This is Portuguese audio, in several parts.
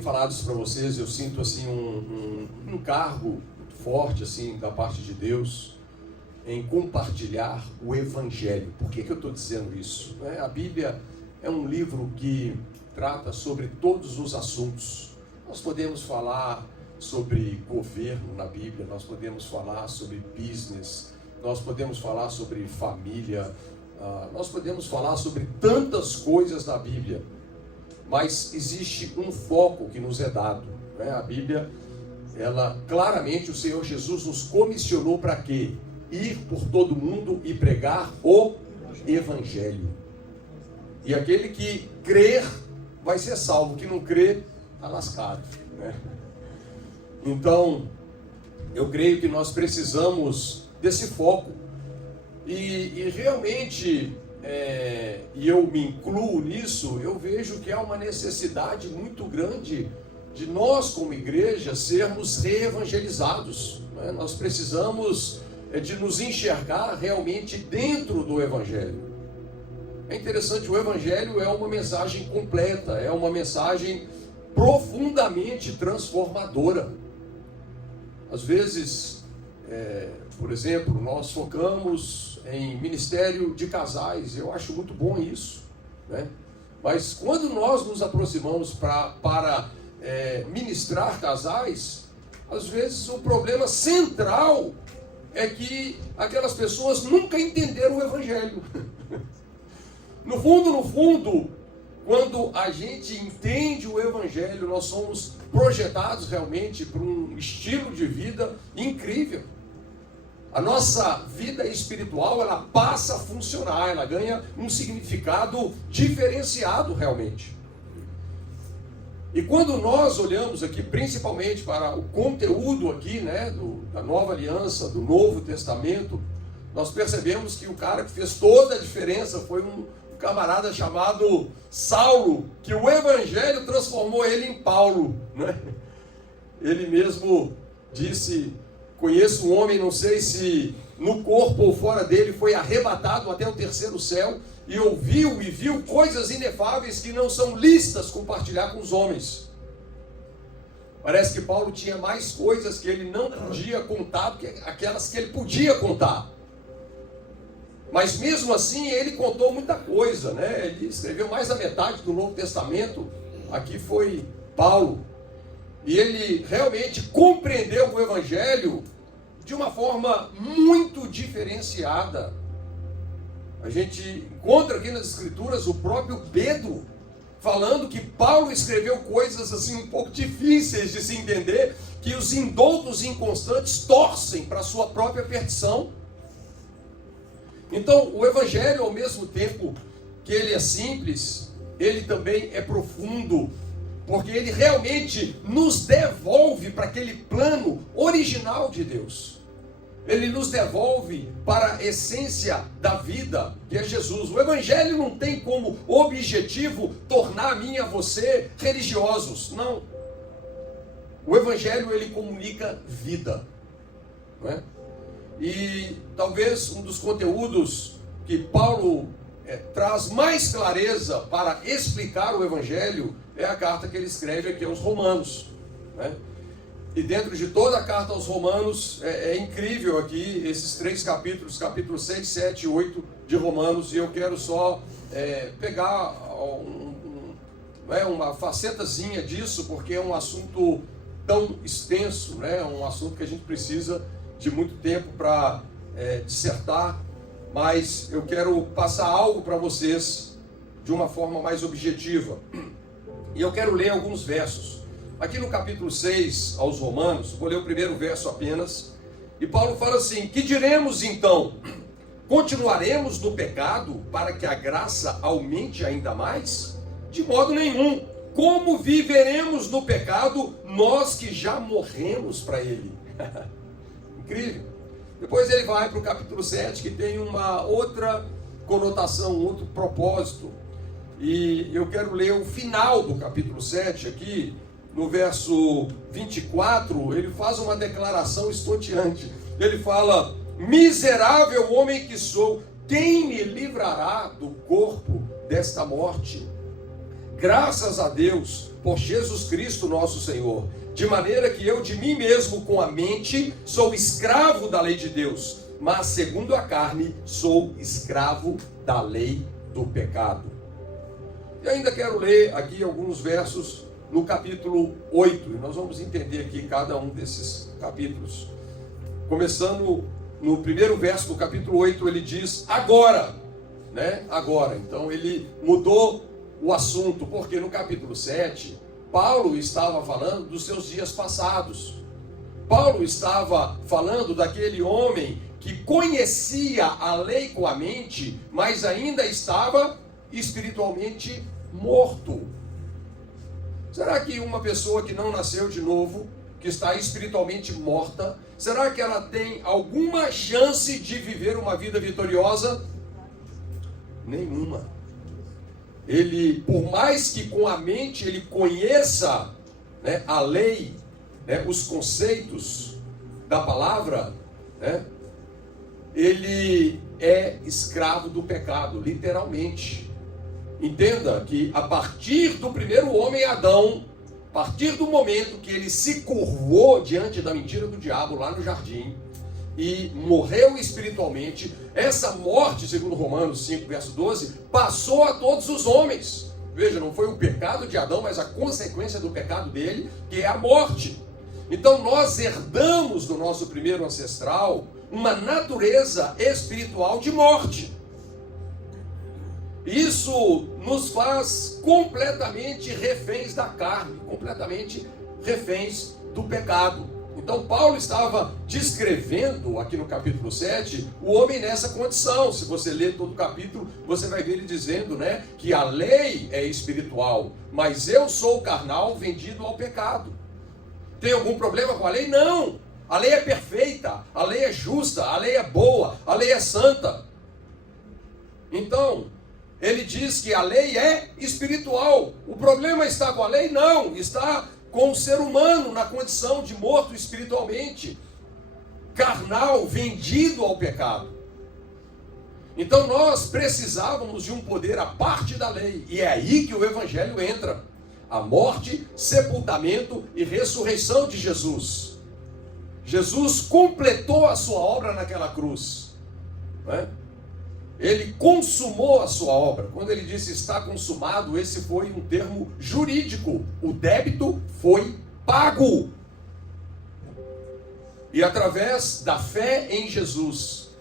tenho falado isso para vocês, eu sinto assim um encargo forte assim da parte de Deus em compartilhar o Evangelho. Por que eu estou dizendo isso? A Bíblia é um livro que trata sobre todos os assuntos. Nós podemos falar sobre governo na Bíblia, nós podemos falar sobre business, nós podemos falar sobre família, nós podemos falar sobre tantas coisas na Bíblia, mas existe um foco que nos é dado. A Bíblia, ela claramente, o Senhor Jesus nos comissionou para quê? Ir por todo mundo e pregar o Evangelho. E aquele que crer vai ser salvo, que não crer está lascado. Então, eu creio que nós precisamos desse foco. E realmente, e eu me incluo nisso, eu vejo que há uma necessidade muito grande de nós, como igreja, sermos reevangelizados. Nós precisamos de nos enxergar realmente dentro do Evangelho. É interessante, o Evangelho é uma mensagem completa, é uma mensagem profundamente transformadora. Às vezes, por exemplo, nós focamos em ministério de casais, eu acho muito bom isso, Mas quando nós nos aproximamos para ministrar casais, às vezes o problema central é que aquelas pessoas nunca entenderam o Evangelho. No fundo, quando a gente entende o Evangelho, nós somos projetados realmente para um estilo de vida incrível. A nossa vida espiritual, ela passa a funcionar, ela ganha um significado diferenciado realmente. E quando nós olhamos aqui, principalmente para o conteúdo aqui, da Nova Aliança, do Novo Testamento, nós percebemos que o cara que fez toda a diferença foi um camarada chamado Saulo, que o Evangelho transformou ele em Paulo. Ele mesmo disse: conheço um homem, não sei se no corpo ou fora dele, foi arrebatado até o terceiro céu, e ouviu e viu coisas inefáveis que não são lícitas compartilhar com os homens. Parece que Paulo tinha mais coisas que ele não podia contar do que aquelas que ele podia contar. Mas mesmo assim ele contou muita coisa, Ele escreveu mais da metade do Novo Testamento. Aqui foi Paulo. E ele realmente compreendeu o Evangelho de uma forma muito diferenciada. A gente encontra aqui nas Escrituras o próprio Pedro falando que Paulo escreveu coisas assim um pouco difíceis de se entender, que os indoutos e inconstantes torcem para a sua própria perdição. Então, o Evangelho, ao mesmo tempo que ele é simples, ele também é profundo, porque ele realmente nos devolve para aquele plano original de Deus. Ele nos devolve para a essência da vida, que é Jesus. O Evangelho não tem como objetivo tornar a mim e a você religiosos, não. O Evangelho, ele comunica vida, E talvez um dos conteúdos que Paulo traz mais clareza para explicar o Evangelho é a carta que ele escreve aqui aos Romanos, E dentro de toda a carta aos Romanos, é incrível aqui esses 3 capítulos, capítulos 6, 7 e 8 de Romanos, e eu quero só pegar uma facetazinha disso, porque é um assunto tão extenso, um assunto que a gente precisa de muito tempo para dissertar, mas eu quero passar algo para vocês de uma forma mais objetiva. E eu quero ler alguns versos. Aqui no capítulo 6 aos Romanos, vou ler o primeiro verso apenas, e Paulo fala assim: que diremos então? Continuaremos no pecado para que a graça aumente ainda mais? De modo nenhum. Como viveremos no pecado, nós que já morremos para ele? Incrível. Depois ele vai para o capítulo 7, que tem uma outra conotação, um outro propósito. E eu quero ler o final do capítulo 7 aqui, no verso 24, ele faz uma declaração estonteante. Ele fala: miserável homem que sou, quem me livrará do corpo desta morte? graças a Deus por Jesus Cristo nosso Senhor, de maneira que eu de mim mesmo com a mente sou escravo da lei de Deus, mas segundo a carne sou escravo da lei do pecado. E ainda quero ler aqui alguns versos no capítulo 8, e nós vamos entender aqui cada um desses capítulos. Começando no primeiro verso do capítulo 8, ele diz, agora, né? Agora. Então ele mudou o assunto, porque no capítulo 7, Paulo estava falando dos seus dias passados. Paulo estava falando daquele homem que conhecia a lei com a mente, mas ainda estava espiritualmente morto. Será que uma pessoa que não nasceu de novo, que está espiritualmente morta, será que ela tem alguma chance de viver uma vida vitoriosa? Nenhuma. Ele, por mais que com a mente ele conheça, né, a lei, né, os conceitos da palavra, né, ele é escravo do pecado, literalmente. Entenda que a partir do primeiro homem Adão, a partir do momento que ele se curvou diante da mentira do diabo lá no jardim e morreu espiritualmente, essa morte, segundo Romanos 5, verso 12, passou a todos os homens. Veja, não foi o pecado de Adão, mas a consequência do pecado dele, que é a morte. Então nós herdamos do nosso primeiro ancestral uma natureza espiritual de morte. Isso nos faz completamente reféns da carne, completamente reféns do pecado. Então Paulo estava descrevendo aqui no capítulo 7 o homem nessa condição. Se você ler todo o capítulo, você vai ver ele dizendo, né, que a lei é espiritual, mas eu sou carnal, vendido ao pecado. Tem algum problema com a lei? Não! A lei é perfeita, a lei é justa, a lei é boa, a lei é santa. Então, ele diz que a lei é espiritual. O problema está com a lei? Não, está com o ser humano na condição de morto espiritualmente, carnal, vendido ao pecado. Então nós precisávamos de um poder à parte da lei, e é aí que o evangelho entra. A morte, sepultamento e ressurreição de Jesus. Jesus completou a sua obra naquela cruz, não é? Ele consumou a sua obra. Quando ele disse está consumado, esse foi um termo jurídico. O débito foi pago. E através da fé em Jesus,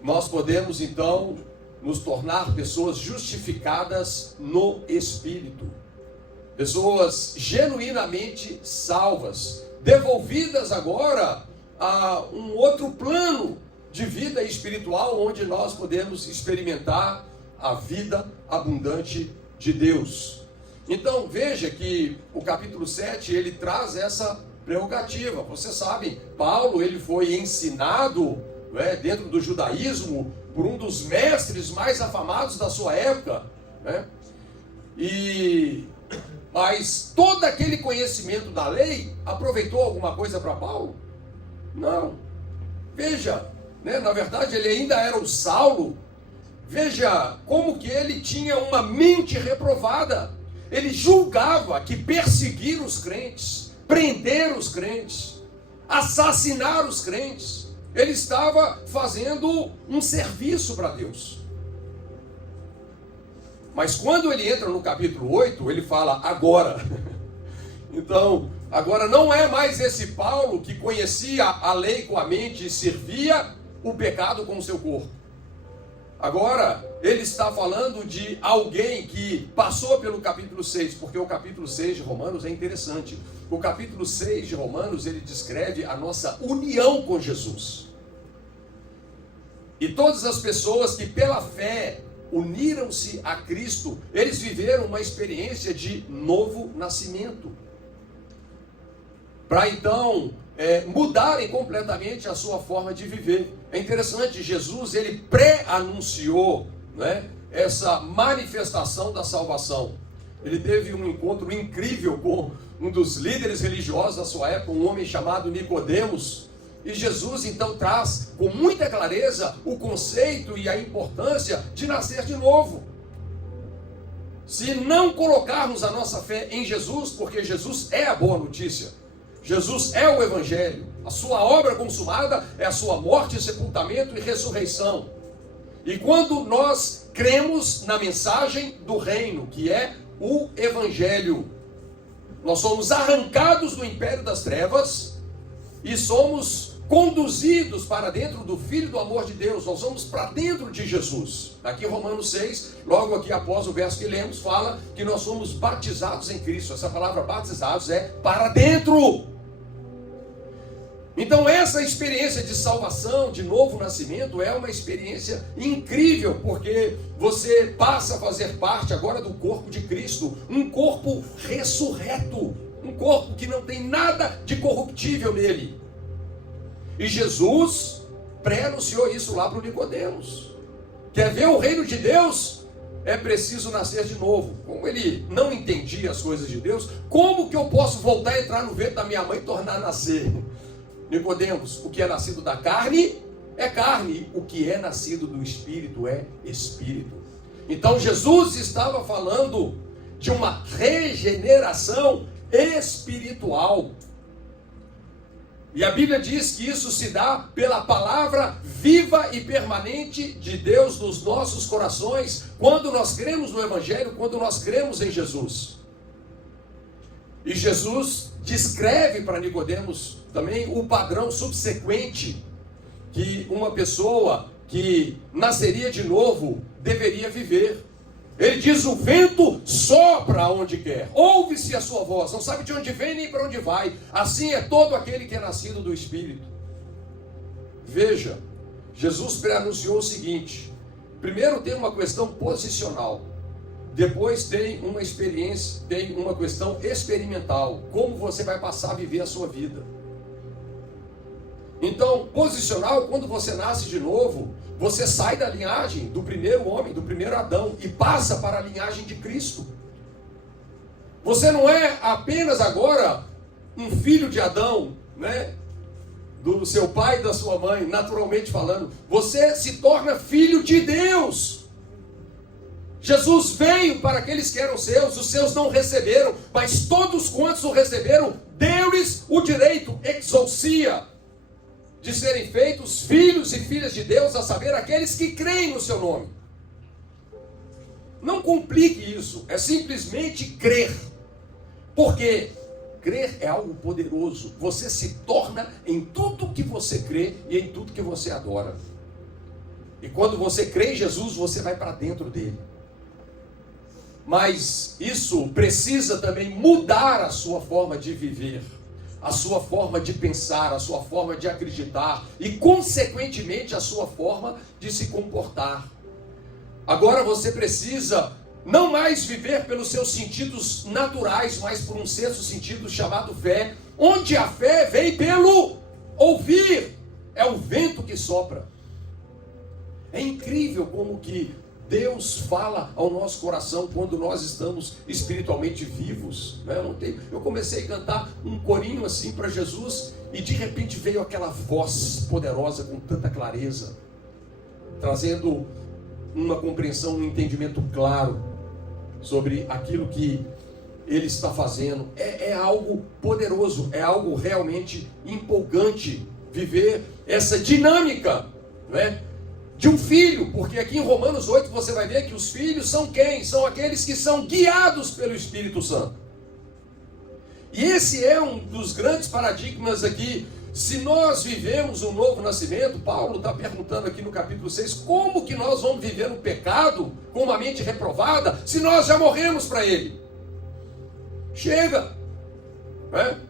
nós podemos então nos tornar pessoas justificadas no Espírito. Pessoas genuinamente salvas, devolvidas agora a um outro plano de vida espiritual, onde nós podemos experimentar a vida abundante de Deus. Então veja que o capítulo 7, ele traz essa prerrogativa. Vocês sabem, Paulo, ele foi ensinado, né, dentro do judaísmo por um dos mestres mais afamados da sua época, né? Mas todo aquele conhecimento da lei aproveitou alguma coisa para Paulo? Não. Veja, né, na verdade ele ainda era o Saulo. Veja como que ele tinha uma mente reprovada. Ele julgava que perseguir os crentes, prender os crentes, assassinar os crentes, ele estava fazendo um serviço para Deus. Mas quando ele entra no capítulo 8, ele fala agora. Então, agora não é mais esse Paulo que conhecia a lei com a mente e servia o pecado com o seu corpo. Agora, ele está falando de alguém que passou pelo capítulo 6, porque o capítulo 6 de Romanos é interessante. O capítulo 6 de Romanos, ele descreve a nossa união com Jesus. E todas as pessoas que pela fé uniram-se a Cristo, eles viveram uma experiência de novo nascimento. Para então mudarem completamente a sua forma de viver. É interessante, Jesus ele pré-anunciou, né, essa manifestação da salvação. Ele teve um encontro incrível com um dos líderes religiosos da sua época, um homem chamado Nicodemos, e Jesus então traz com muita clareza o conceito e a importância de nascer de novo. se não colocarmos a nossa fé em Jesus, porque Jesus é a boa notícia, Jesus é o Evangelho, a sua obra consumada é a sua morte, sepultamento e ressurreição. E quando nós cremos na mensagem do reino, que é o Evangelho, nós somos arrancados do império das trevas e somos conduzidos para dentro do Filho do amor de Deus. Nós vamos para dentro de Jesus. Aqui em Romanos 6, logo aqui após o verso que lemos, fala que nós somos batizados em Cristo. Essa palavra batizados é para dentro. Então essa experiência de salvação, de novo nascimento, é uma experiência incrível, porque você passa a fazer parte agora do corpo de Cristo, um corpo ressurreto, um corpo que não tem nada de corruptível nele. E Jesus pré-anunciou isso lá para o Nicodemos. Quer ver o reino de Deus? É preciso nascer de novo. Como ele não entendia as coisas de Deus, como que eu posso voltar a entrar no ventre da minha mãe e tornar a nascer? Nicodemos, o que é nascido da carne é carne, o que é nascido do Espírito é Espírito. Então Jesus estava falando de uma regeneração espiritual. E a Bíblia diz que isso se dá pela palavra viva e permanente de Deus nos nossos corações, quando nós cremos no Evangelho, quando nós cremos em Jesus. E Jesus descreve para Nicodemos também o padrão subsequente que uma pessoa que nasceria de novo deveria viver. Ele diz: o vento sopra onde quer, ouve-se a sua voz, não sabe de onde vem nem para onde vai. Assim é todo aquele que é nascido do Espírito. Veja, Jesus pré-anunciou o seguinte: primeiro tem uma questão posicional, depois tem uma experiência, tem uma questão experimental, como você vai passar a viver a sua vida. Então, posicional, quando você nasce de novo, você sai da linhagem do primeiro homem, do primeiro Adão, e passa para a linhagem de Cristo. Você não é apenas agora um filho de Adão, né? Do seu pai e da sua mãe, naturalmente falando. Você se torna filho de Deus. Jesus veio para aqueles que eram seus, os seus não receberam, mas todos quantos o receberam, deu-lhes o direito, exousia, de serem feitos filhos e filhas de Deus, a saber, aqueles que creem no seu nome. Não complique isso, é simplesmente crer. Porque crer é algo poderoso. Você se torna em tudo que você crê e em tudo que você adora. E quando você crê em Jesus, você vai para dentro dele. Mas isso precisa também mudar a sua forma de viver, a sua forma de pensar, a sua forma de acreditar e, consequentemente, a sua forma de se comportar. Agora você precisa não mais viver pelos seus sentidos naturais, mas por um sexto sentido chamado fé, onde a fé vem pelo ouvir. É o vento que sopra. É incrível como que Deus fala ao nosso coração quando nós estamos espiritualmente vivos, né? Eu comecei a cantar um corinho assim para Jesus e de repente veio aquela voz poderosa com tanta clareza, trazendo uma compreensão, um entendimento claro sobre aquilo que Ele está fazendo. É algo poderoso, é algo realmente empolgante viver essa dinâmica, né? De um filho, porque aqui em Romanos 8 você vai ver que os filhos são quem? São aqueles que são guiados pelo Espírito Santo. E esse é um dos grandes paradigmas aqui. Se nós vivemos um novo nascimento, Paulo está perguntando aqui no capítulo 6, como que nós vamos viver no pecado, com uma mente reprovada, se nós já morremos para ele? Chega! Né?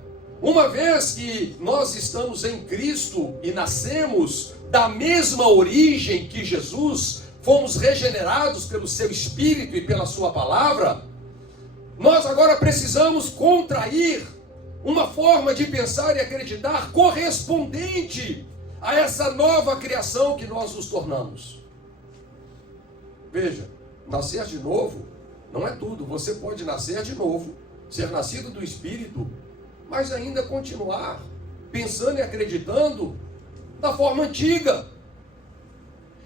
Uma vez que nós estamos em Cristo e nascemos da mesma origem que Jesus, fomos regenerados pelo seu Espírito e pela sua palavra, nós agora precisamos contrair uma forma de pensar e acreditar correspondente a essa nova criação que nós nos tornamos. Veja, nascer de novo não é tudo. Você pode nascer de novo, ser nascido do Espírito, mas ainda continuar pensando e acreditando da forma antiga.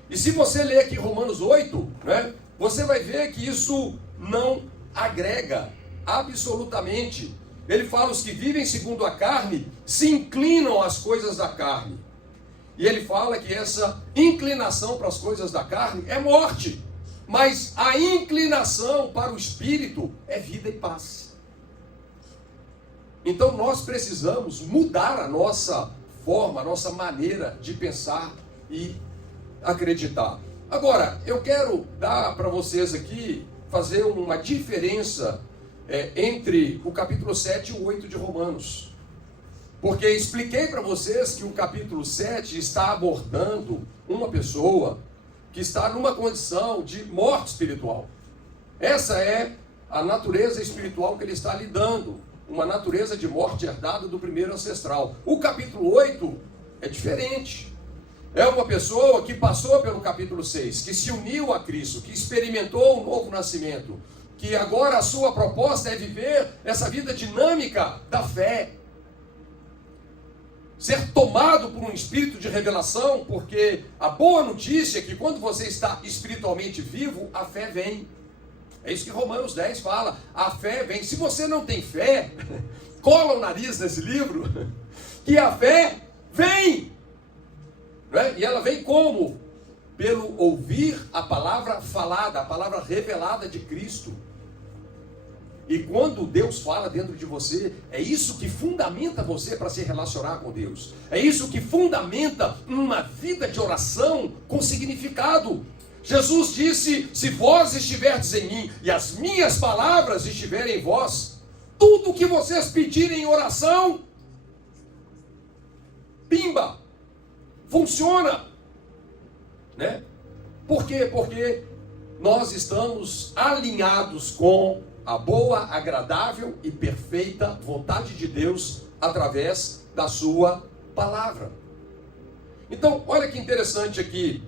E se você ler aqui Romanos 8, né, você vai ver que isso não agrega absolutamente. Ele fala: os que vivem segundo a carne se inclinam às coisas da carne. E ele fala que essa inclinação para as coisas da carne é morte, mas a inclinação para o espírito é vida e paz. Então nós precisamos mudar a nossa forma, a nossa maneira de pensar e acreditar. Agora, eu quero dar para vocês aqui, fazer uma diferença entre o capítulo 7 e o 8 de Romanos. Porque expliquei para vocês que o capítulo 7 está abordando uma pessoa que está numa condição de morte espiritual. Essa é a natureza espiritual que ele está lidando, uma natureza de morte herdada do primeiro ancestral. O capítulo 8 é diferente. É uma pessoa que passou pelo capítulo 6, que se uniu a Cristo, que experimentou um novo nascimento, que agora a sua proposta é viver essa vida dinâmica da fé. Ser tomado por um espírito de revelação, porque a boa notícia é que quando você está espiritualmente vivo, a fé vem. É isso que Romanos 10 fala, a fé vem. Se você não tem fé, cola o nariz nesse livro, que a fé vem. Não é? E ela vem como? Pelo ouvir a palavra falada, a palavra revelada de Cristo. E quando Deus fala dentro de você, é isso que fundamenta você para se relacionar com Deus. É isso que fundamenta uma vida de oração com significado. Jesus disse: se vós estiverdes em mim e as minhas palavras estiverem em vós, tudo que vocês pedirem em oração, pimba, funciona. Né? Por quê? Porque nós estamos alinhados com a boa, agradável e perfeita vontade de Deus através da sua palavra. Então, olha que interessante aqui,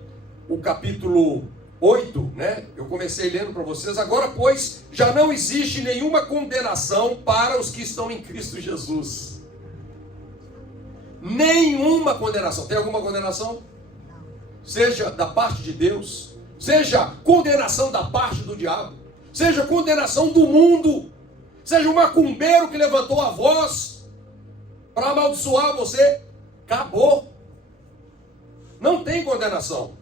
o capítulo 8, né? Eu comecei lendo para vocês. Agora, pois, já não existe nenhuma condenação para os que estão em Cristo Jesus. Nenhuma condenação. Tem alguma condenação? Seja da parte de Deus, seja condenação da parte do diabo, seja condenação do mundo, seja um macumbeiro que levantou a voz para amaldiçoar você, acabou. Não tem condenação.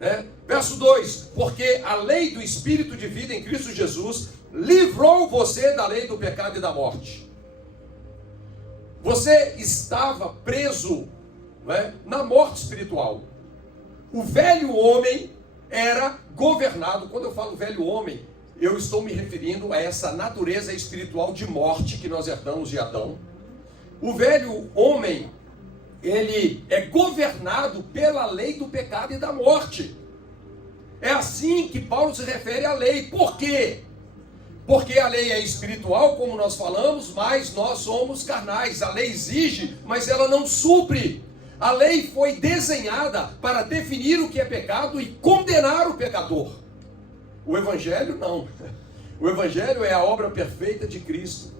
Né? Verso 2: porque a lei do Espírito de vida em Cristo Jesus livrou você da lei do pecado e da morte. Você estava preso, né, na morte espiritual. O velho homem era governado. Quando eu falo velho homem, eu estou me referindo a essa natureza espiritual de morte que nós herdamos de Adão. O velho homem, ele é governado pela lei do pecado e da morte. É assim que Paulo se refere à lei. Por quê? Porque a lei é espiritual, como nós falamos, mas nós somos carnais. A lei exige, mas ela não supre. A lei foi desenhada para definir o que é pecado e condenar o pecador. O Evangelho não. O Evangelho é a obra perfeita de Cristo,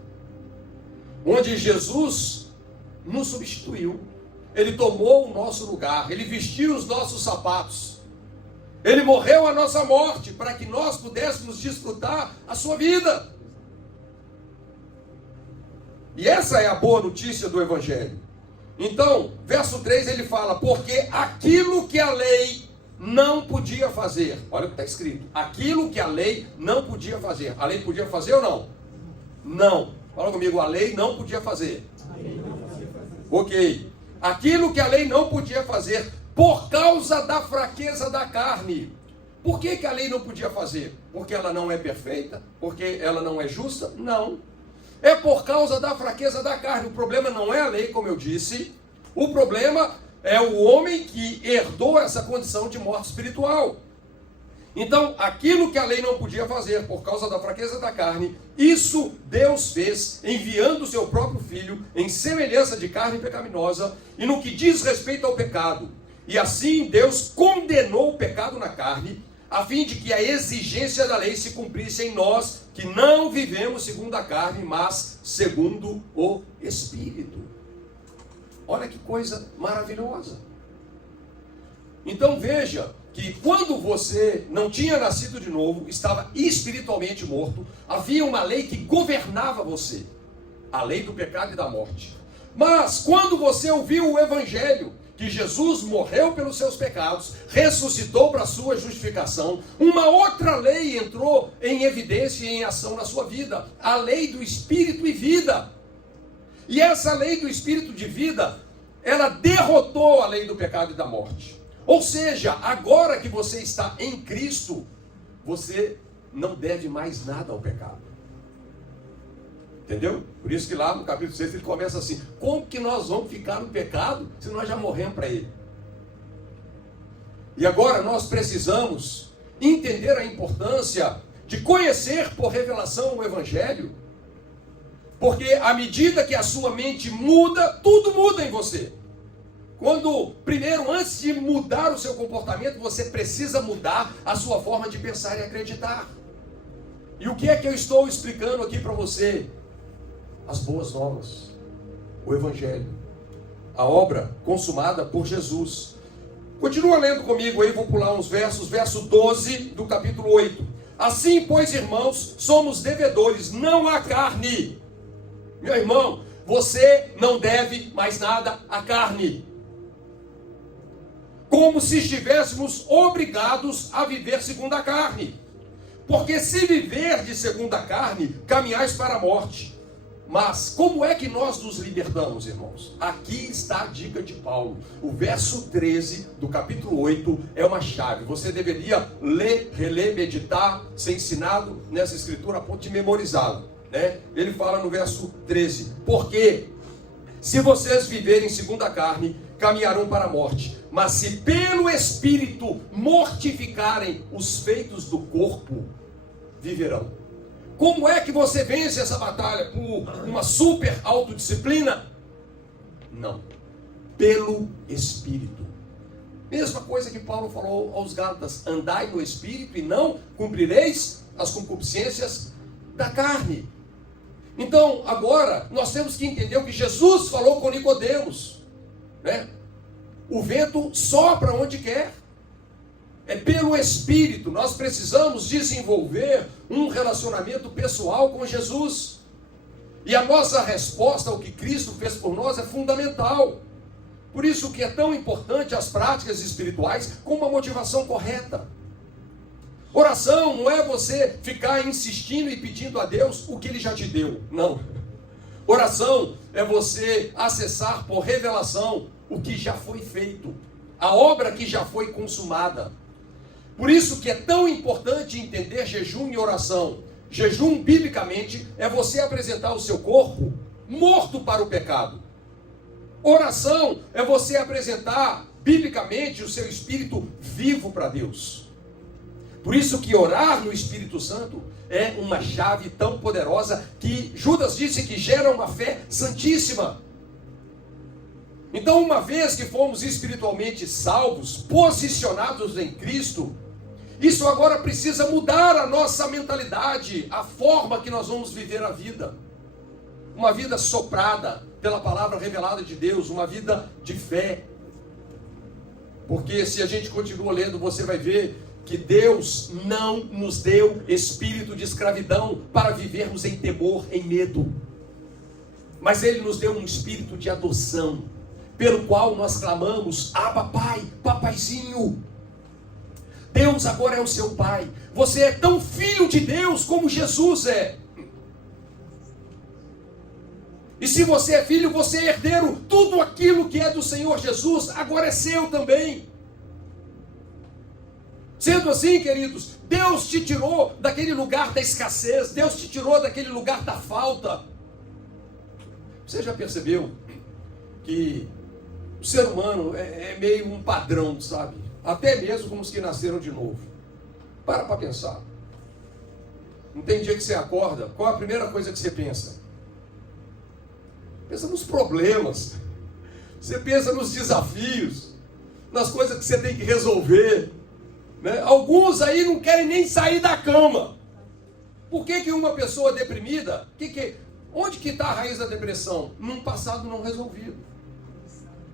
onde Jesus nos substituiu. Ele tomou o nosso lugar, Ele vestiu os nossos sapatos, Ele morreu a nossa morte para que nós pudéssemos desfrutar a sua vida. E essa é a boa notícia do Evangelho. Então, verso 3 ele fala: porque aquilo que a lei não podia fazer, olha o que está escrito, aquilo que a lei não podia fazer. A lei podia fazer ou não? Não. Fala comigo, a lei não podia fazer. Ok. Aquilo que a lei não podia fazer por causa da fraqueza da carne. Por que a lei não podia fazer? Porque ela não é perfeita? Porque ela não é justa? Não. É por causa da fraqueza da carne. O problema não é a lei, como eu disse. O problema é o homem que herdou essa condição de morte espiritual. Então, aquilo que a lei não podia fazer por causa da fraqueza da carne, isso Deus fez enviando o seu próprio Filho em semelhança de carne pecaminosa e no que diz respeito ao pecado. E assim Deus condenou o pecado na carne, a fim de que a exigência da lei se cumprisse em nós, que não vivemos segundo a carne, mas segundo o Espírito. Olha que coisa maravilhosa. Então veja, que quando você não tinha nascido de novo, estava espiritualmente morto, havia uma lei que governava você, a lei do pecado e da morte. Mas quando você ouviu o Evangelho, que Jesus morreu pelos seus pecados, ressuscitou para a sua justificação, uma outra lei entrou em evidência e em ação na sua vida, a lei do Espírito e vida. E essa lei do Espírito de vida, ela derrotou a lei do pecado e da morte. Ou seja, agora que você está em Cristo, você não deve mais nada ao pecado. Entendeu? Por isso que lá no capítulo 6 ele começa assim: como que nós vamos ficar no pecado se nós já morremos para ele? E agora nós precisamos entender a importância de conhecer por revelação o Evangelho, porque à medida que a sua mente muda, tudo muda em você. Quando, primeiro, antes de mudar o seu comportamento, você precisa mudar a sua forma de pensar e acreditar. E o que é que eu estou explicando aqui para você? As boas novas, o Evangelho, a obra consumada por Jesus. Continua lendo comigo aí, vou pular uns versos, verso 12 do capítulo 8. Assim, pois, irmãos, somos devedores, não à carne. Meu irmão, você não deve mais nada à carne, como se estivéssemos obrigados a viver segundo a carne. Porque se viver de segundo a carne, caminhais para a morte. Mas como é que nós nos libertamos, irmãos? Aqui está a dica de Paulo. O verso 13 do capítulo 8 é uma chave. Você deveria ler, reler, meditar, ser ensinado nessa escritura a ponto de memorizá-la, né? Ele fala no verso 13: porque se vocês viverem segundo a carne, caminharão para a morte. Mas se pelo Espírito mortificarem os feitos do corpo, viverão. Como é que você vence essa batalha? Por uma super autodisciplina? Não. Pelo Espírito. Mesma coisa que Paulo falou aos Gálatas: andai no Espírito e não cumprireis as concupiscências da carne. Então, agora, nós temos que entender o que Jesus falou com Nicodemos, né? O vento sopra onde quer. É pelo Espírito. Nós precisamos desenvolver um relacionamento pessoal com Jesus. E a nossa resposta ao que Cristo fez por nós é fundamental. Por isso que é tão importante as práticas espirituais com uma motivação correta. Oração não é você ficar insistindo e pedindo a Deus o que Ele já te deu. Não. Oração é você acessar por revelação o que já foi feito, a obra que já foi consumada. Por isso que é tão importante entender jejum e oração. Jejum, biblicamente, é você apresentar o seu corpo morto para o pecado. Oração é você apresentar, biblicamente, o seu espírito vivo para Deus. Por isso que orar no Espírito Santo é uma chave tão poderosa que Judas disse que gera uma fé santíssima. Então, uma vez que fomos espiritualmente salvos, posicionados em Cristo, isso agora precisa mudar a nossa mentalidade, a forma que nós vamos viver a vida. Uma vida soprada pela palavra revelada de Deus, uma vida de fé. Porque se a gente continua lendo, você vai ver que Deus não nos deu espírito de escravidão para vivermos em temor, em medo. Mas Ele nos deu um espírito de adoção, pelo qual nós clamamos: Abba, Pai, Papaizinho. Deus agora é o seu Pai. Você é tão filho de Deus como Jesus é. E se você é filho, você é herdeiro. Tudo aquilo que é do Senhor Jesus agora é seu também. Sendo assim, queridos, Deus te tirou daquele lugar da escassez. Deus te tirou daquele lugar da falta. Você já percebeu que o ser humano é meio um padrão, sabe? Até mesmo como os que nasceram de novo. Para pensar. Não tem dia que você acorda, qual a primeira coisa que você pensa? Pensa nos problemas. Você pensa nos desafios, nas coisas que você tem que resolver, né? Alguns aí não querem nem sair da cama. Por que uma pessoa deprimida, onde que está a raiz da depressão? Num passado não resolvido.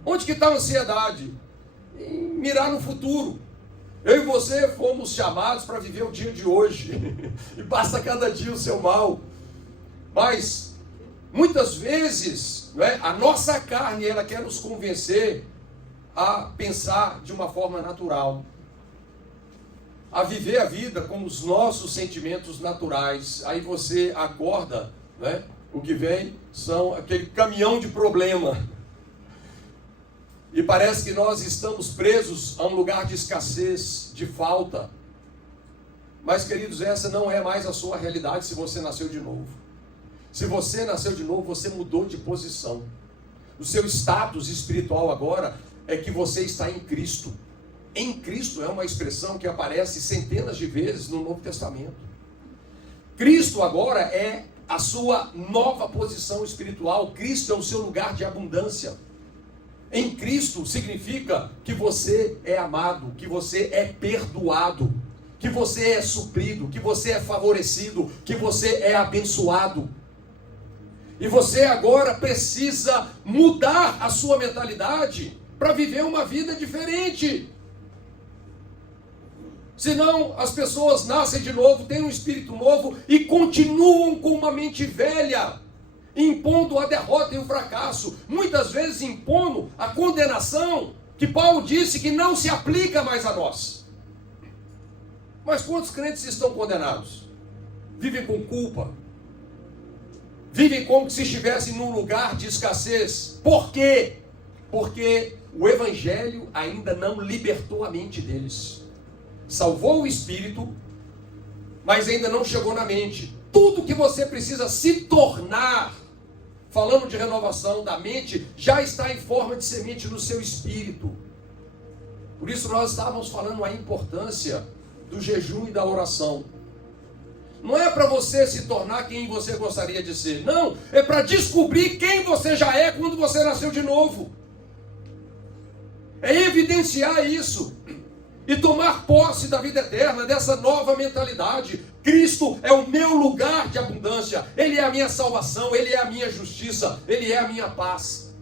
Onde que está a ansiedade? Em mirar no futuro. Eu e você fomos chamados para viver o dia de hoje. E basta cada dia o seu mal. Mas, muitas vezes, não é, a nossa carne, ela quer nos convencer a pensar de uma forma natural. A viver a vida com os nossos sentimentos naturais. Aí você acorda, né? O que vem são aquele caminhão de problema. E parece que nós estamos presos a um lugar de escassez, de falta. Mas, queridos, essa não é mais a sua realidade se você nasceu de novo. Se você nasceu de novo, você mudou de posição. O seu status espiritual agora é que você está em Cristo. Em Cristo é uma expressão que aparece centenas de vezes no Novo Testamento. Cristo agora é a sua nova posição espiritual. Cristo é o seu lugar de abundância. Em Cristo significa que você é amado, que você é perdoado, que você é suprido, que você é favorecido, que você é abençoado. E você agora precisa mudar a sua mentalidade para viver uma vida diferente. Senão as pessoas nascem de novo, têm um espírito novo e continuam com uma mente velha, impondo a derrota e o fracasso, muitas vezes impondo a condenação, que Paulo disse que não se aplica mais a nós. Mas quantos crentes estão condenados? Vivem com culpa, vivem como se estivessem num lugar de escassez. Por quê? Porque o Evangelho ainda não libertou a mente deles. Salvou o espírito, mas ainda não chegou na mente. Tudo que você precisa se tornar, falando de renovação da mente, já está em forma de semente no seu espírito. Por isso nós estávamos falando a importância do jejum e da oração. Não é para você se tornar quem você gostaria de ser. Não, é para descobrir quem você já é quando você nasceu de novo. É evidenciar isso. E tomar posse da vida eterna, dessa nova mentalidade. Cristo é o meu lugar de abundância. Ele é a minha salvação, Ele é a minha justiça, Ele é a minha paz.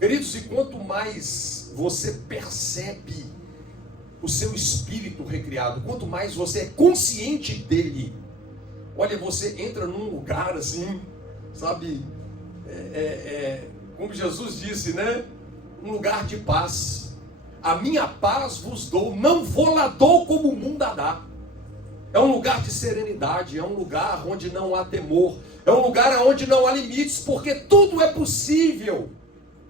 Queridos, e quanto mais você percebe o seu espírito recriado, quanto mais você é consciente dele, olha, você entra num lugar assim, sabe, como Jesus disse, né? Um lugar de paz. A minha paz vos dou, não vou lá dou como o mundo a dá. É um lugar de serenidade, é um lugar onde não há temor, é um lugar onde não há limites, porque tudo é possível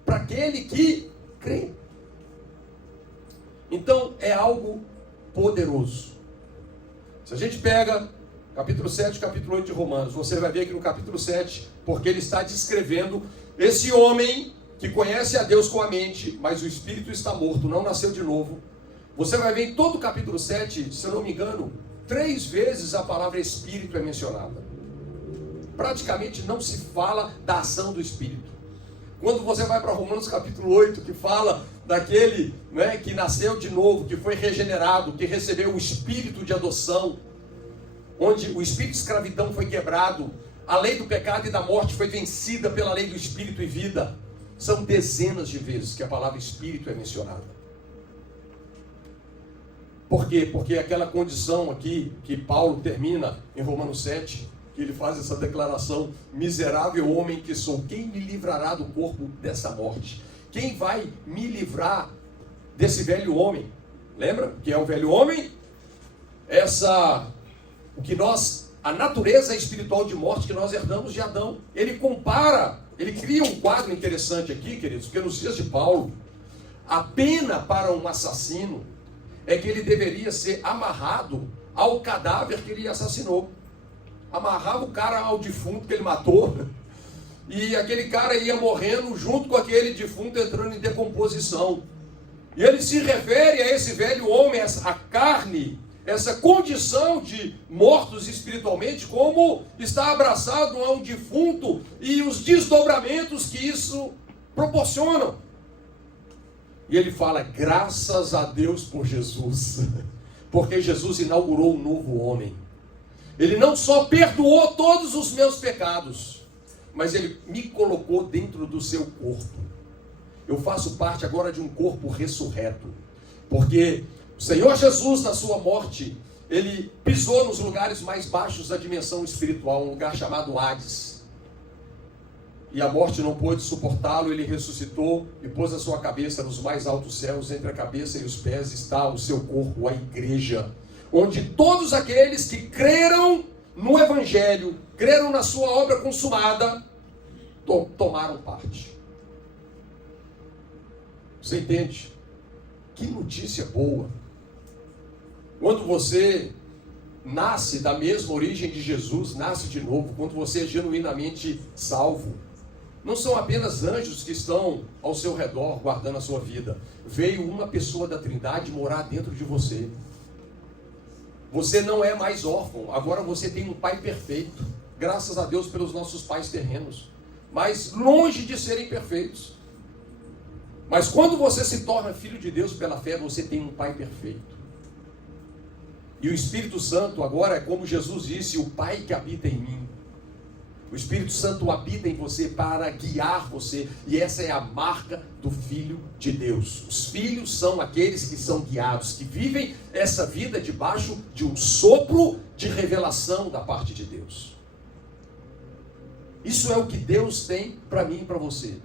para aquele que crê. Então é algo poderoso. Se a gente pega capítulo 7 e capítulo 8 de Romanos, você vai ver que no capítulo 7, porque ele está descrevendo esse homem que conhece a Deus com a mente, mas o espírito está morto, não nasceu de novo. Você vai ver em todo o capítulo 7, se eu não me engano, 3 vezes a palavra espírito é mencionada. Praticamente não se fala da ação do espírito. Quando você vai para Romanos capítulo 8, que fala daquele, né, que nasceu de novo, que foi regenerado, que recebeu o espírito de adoção, onde o espírito de escravidão foi quebrado, a lei do pecado e da morte foi vencida pela lei do espírito e vida. São dezenas de vezes que a palavra espírito é mencionada. Por quê? Porque aquela condição aqui que Paulo termina em Romanos 7, que ele faz essa declaração: miserável homem que sou, quem me livrará do corpo dessa morte? Quem vai me livrar desse velho homem? Lembra que é o velho homem? A natureza espiritual de morte que nós herdamos de Adão. Ele compara, ele cria um quadro interessante aqui, queridos, porque nos dias de Paulo, a pena para um assassino é que ele deveria ser amarrado ao cadáver que ele assassinou. Amarrava o cara ao defunto que ele matou, e aquele cara ia morrendo junto com aquele defunto, entrando em decomposição. E ele se refere a esse velho homem, a carne, essa condição de mortos espiritualmente, como está abraçado a um defunto e os desdobramentos que isso proporcionam. E ele fala: graças a Deus por Jesus, porque Jesus inaugurou um novo homem. Ele não só perdoou todos os meus pecados, mas ele me colocou dentro do seu corpo. Eu faço parte agora de um corpo ressurreto, porque O Senhor Jesus, na sua morte, ele pisou nos lugares mais baixos da dimensão espiritual, um lugar chamado Hades. E a morte não pôde suportá-lo, ele ressuscitou e pôs a sua cabeça nos mais altos céus. Entre a cabeça e os pés está o seu corpo, a igreja, onde todos aqueles que creram no Evangelho, creram na sua obra consumada, tomaram parte. Você entende? Que notícia boa! Quando você nasce da mesma origem de Jesus, nasce de novo, quando você é genuinamente salvo, não são apenas anjos que estão ao seu redor guardando a sua vida. Veio uma pessoa da Trindade morar dentro de você. Você não é mais órfão, agora você tem um pai perfeito. Graças a Deus pelos nossos pais terrenos, mas longe de serem perfeitos. Mas quando você se torna filho de Deus pela fé, você tem um pai perfeito. E o Espírito Santo agora é como Jesus disse, o Pai que habita em mim. O Espírito Santo habita em você para guiar você. E essa é a marca do Filho de Deus. Os filhos são aqueles que são guiados, que vivem essa vida debaixo de um sopro de revelação da parte de Deus. Isso é o que Deus tem para mim e para você.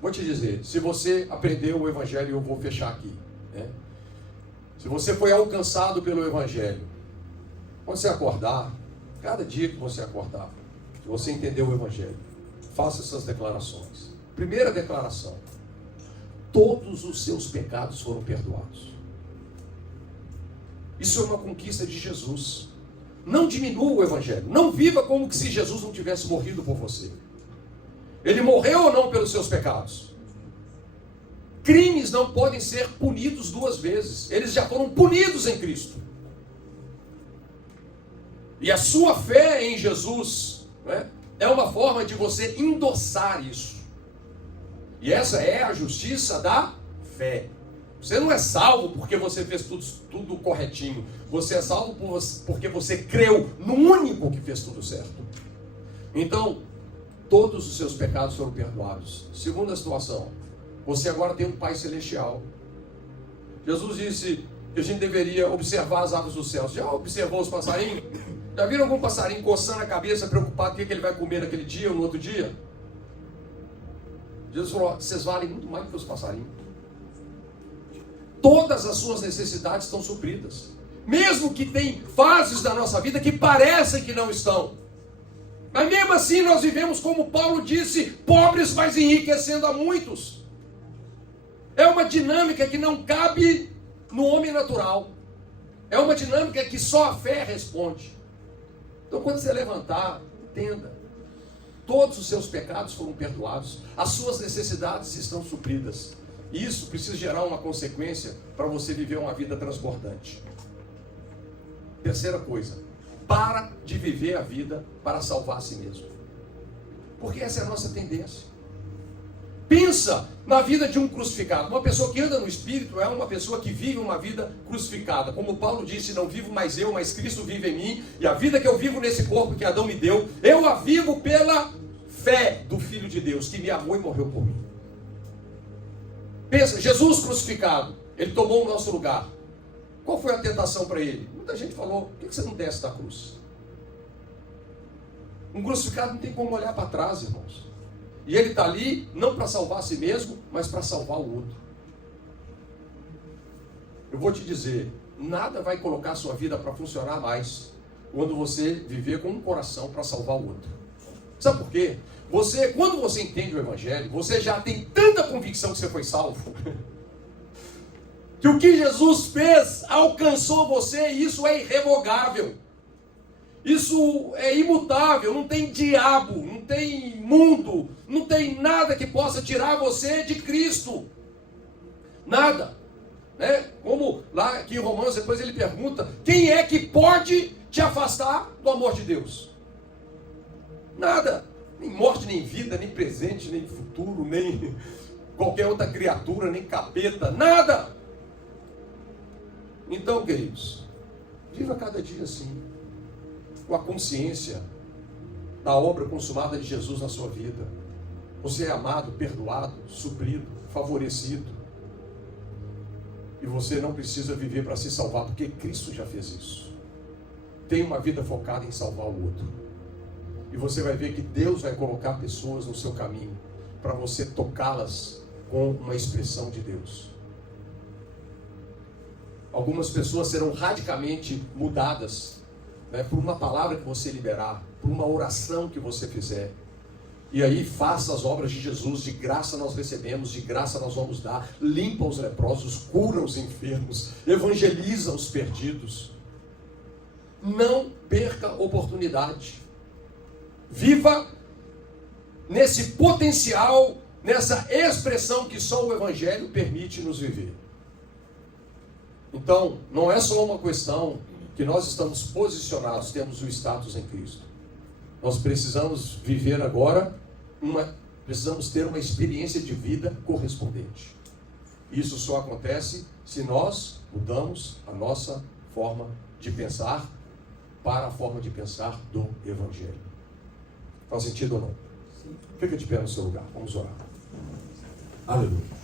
Vou te dizer, se você aprendeu o Evangelho, eu vou fechar aqui, né? Se você foi alcançado pelo Evangelho, quando você acordar, cada dia que você acordar, que você entendeu o Evangelho, faça essas declarações. Primeira declaração: todos os seus pecados foram perdoados. Isso é uma conquista de Jesus. Não diminua o Evangelho. Não viva como se Jesus não tivesse morrido por você. Ele morreu ou não pelos seus pecados? Crimes não podem ser punidos duas vezes. Eles já foram punidos em Cristo. E a sua fé em Jesus, né, é uma forma de você endossar isso. E essa é a justiça da fé. Você não é salvo porque você fez tudo corretinho. Você é salvo porque você creu no único que fez tudo certo. Então, todos os seus pecados foram perdoados. Segunda situação: você agora tem um Pai Celestial. Jesus disse que a gente deveria observar as aves dos céus. Já observou os passarinhos? Já viram algum passarinho coçando a cabeça, preocupado com o que ele vai comer naquele dia ou no outro dia? Jesus falou: vocês valem muito mais do que os passarinhos. Todas as suas necessidades estão supridas. Mesmo que tem fases da nossa vida que parecem que não estão. Mas mesmo assim nós vivemos, como Paulo disse, pobres, mas enriquecendo a muitos. É uma dinâmica que não cabe no homem natural. É uma dinâmica que só a fé responde. Então quando você levantar, entenda. Todos os seus pecados foram perdoados. As suas necessidades estão supridas. E isso precisa gerar uma consequência para você viver uma vida transbordante. Terceira coisa: para de viver a vida para salvar a si mesmo. Porque essa é a nossa tendência. Pensa na vida de um crucificado. Uma pessoa que anda no Espírito é uma pessoa que vive uma vida crucificada. Como Paulo disse, não vivo mais eu, mas Cristo vive em mim. E a vida que eu vivo nesse corpo que Adão me deu, eu a vivo pela fé do Filho de Deus, que me amou e morreu por mim. Pensa, Jesus crucificado, ele tomou o nosso lugar. Qual foi a tentação para ele? Muita gente falou: por que você não desce da cruz? Um crucificado não tem como olhar para trás, irmãos. E ele está ali não para salvar a si mesmo, mas para salvar o outro. Eu vou te dizer, nada vai colocar a sua vida para funcionar mais quando você viver com um coração para salvar o outro. Sabe por quê? Quando você entende o Evangelho, você já tem tanta convicção que você foi salvo, que o que Jesus fez alcançou você, e isso é irrevogável. Isso é imutável, não tem diabo, não tem mundo, não tem nada que possa tirar você de Cristo. Nada. Né? Como lá aqui em Romanos, depois ele pergunta: quem é que pode te afastar do amor de Deus? Nada. Nem morte, nem vida, nem presente, nem futuro, nem qualquer outra criatura, nem capeta, nada. Então, queridos, viva cada dia assim, com a consciência da obra consumada de Jesus na sua vida. Você é amado, perdoado, suprido, favorecido. E você não precisa viver para se salvar, porque Cristo já fez isso. Tem uma vida focada em salvar o outro. E você vai ver que Deus vai colocar pessoas no seu caminho para você tocá-las com uma expressão de Deus. Algumas pessoas serão radicalmente mudadas, né, por uma palavra que você liberar, por uma oração que você fizer. E aí faça as obras de Jesus, de graça nós recebemos, de graça nós vamos dar, limpa os leprosos, cura os enfermos, evangeliza os perdidos. Não perca oportunidade. Viva nesse potencial, nessa expressão que só o Evangelho permite nos viver. Então, não é só uma questão que nós estamos posicionados, temos o status em Cristo. Nós precisamos viver agora, precisamos ter uma experiência de vida correspondente. Isso só acontece se nós mudamos a nossa forma de pensar para a forma de pensar do Evangelho. Faz sentido ou não? Fica de pé no seu lugar, vamos orar. Aleluia.